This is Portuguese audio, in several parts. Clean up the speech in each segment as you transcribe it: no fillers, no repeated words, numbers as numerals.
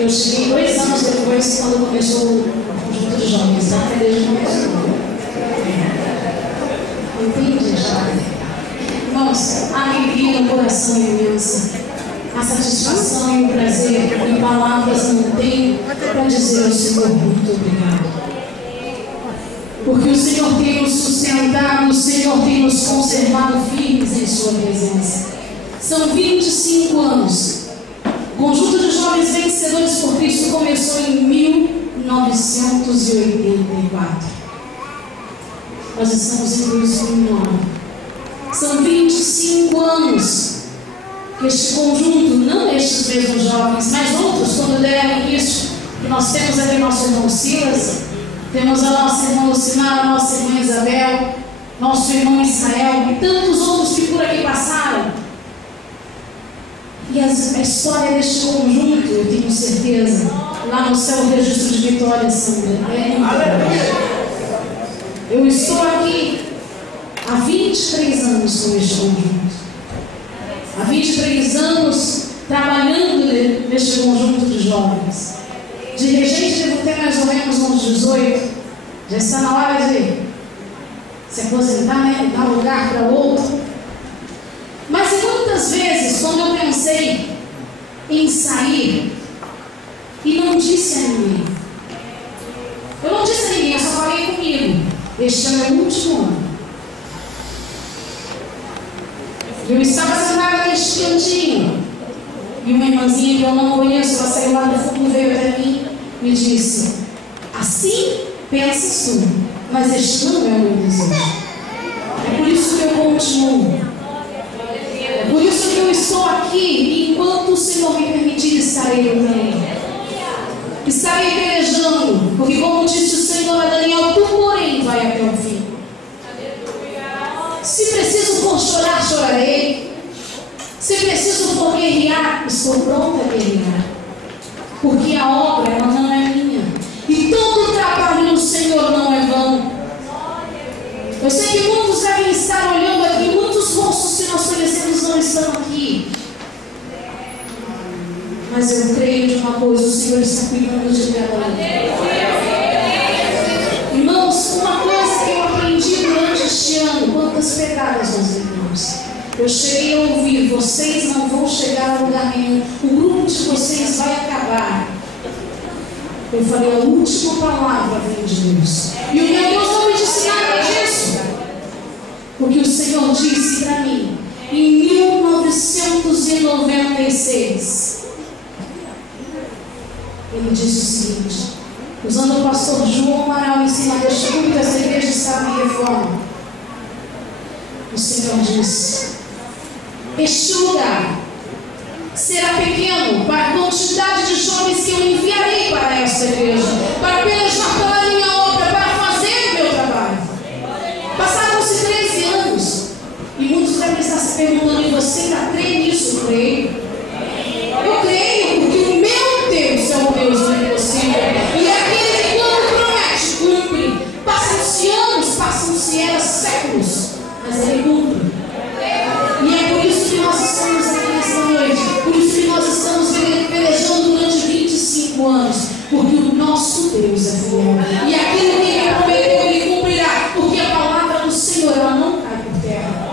Eu cheguei 2 anos depois, quando começou o conjunto de jovens, a igreja começou. Entende, já? Irmãos, a alegria no coração é imensa. A satisfação e o prazer em palavras não tem para dizer ao Senhor muito obrigado. Porque o Senhor tem nos sustentado, o Senhor tem nos conservado firmes em sua presença. São 25 anos. O conjunto de jovens vencedores por Cristo começou em 1984. Nós estamos em 2009. São 25 anos que este conjunto, não estes mesmos jovens, mas outros, quando deram início, que nós temos ali nosso irmão Silas, temos a nossa irmã Lucimara, a nossa irmã Isabel, nosso irmão Israel e tantos outros que por aqui passaram. E a história deste conjunto, eu tenho certeza, lá no céu o registro de Vitória, Sandra, é muito grande. Eu estou aqui há 23 anos com este conjunto. Há 23 anos trabalhando neste conjunto de jovens. De regente devo ter mais ou menos uns 18. Já está na hora de se aposentar, né? Dar lugar para outro. Mas muitas vezes, quando eu pensei em sair, e não disse a ninguém. Eu não disse a ninguém, eu só falei comigo. Este ano é o último ano. Eu estava sentada neste cantinho. E uma irmãzinha que eu não conheço, ela saiu lá do fundo, veio até mim e me disse: assim pensas tu, mas este não é o meu desejo. É por isso que eu continuo. É por isso que eu estou aqui. E enquanto o Senhor me permitir, estarei eu também. Estarei pelejando. Porque, como disse o Senhor a Daniel, tu, porém, vai até o fim. Se preciso for chorar, chorarei. Se preciso for guerrear, estou pronta a guerrear. Porque a obra, ela não é minha. E todo o trabalho do Senhor não é vão. Eu sei que muitos devem estar olhando aqui, muitos rostos que nós conhecemos não estão aqui. Mas eu creio de uma coisa, o Senhor está cuidando de cada um. Irmãos, uma coisa que eu aprendi durante este ano, quantas pegadas nós levamos. Eu cheguei a ouvir: vocês não vão chegar a lugar nenhum, o grupo de vocês vai acabar. Eu falei: a última palavra vem de Deus. E o meu Deus não me disse nada disso. Porque o Senhor disse para mim, em 1996, Ele disse o seguinte, usando o pastor João Amaral em cima deste culto, essa igreja estava em reforma. O Senhor disse: este lugar será pequeno para a quantidade de jovens que eu enviarei para esta igreja, para pelejar pela minha obra, para fazer o meu trabalho. Passaram-se 13 anos e muitos devem estar se perguntando: e você ainda crê nisso? Eu creio. Eu creio, porque o meu Deus é o Deus do impossível. E é aquele que, quando promete, cumpre. Passam-se anos, passam-se eras, séculos, mas Ele cumpre. E é por isso que nós estamos aqui nesta noite. Por isso que nós estamos pelejando durante 25 anos. Porque o nosso Deus é fiel. E aquilo que Ele prometeu, Ele cumprirá. Porque a palavra do Senhor, ela não cai por terra.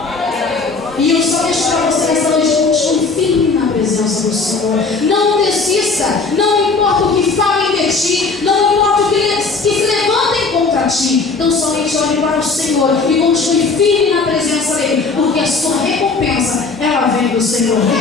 E eu só deixo para você nesta noite: continue firme na presença do Senhor. Não desista. Não importa o que falem de ti. Não importa o que se levantem contra ti. Então somente olhe para o Senhor e continue firme na presença dEle. Porque a sua recompensa, ela vem do Senhor. Deus é.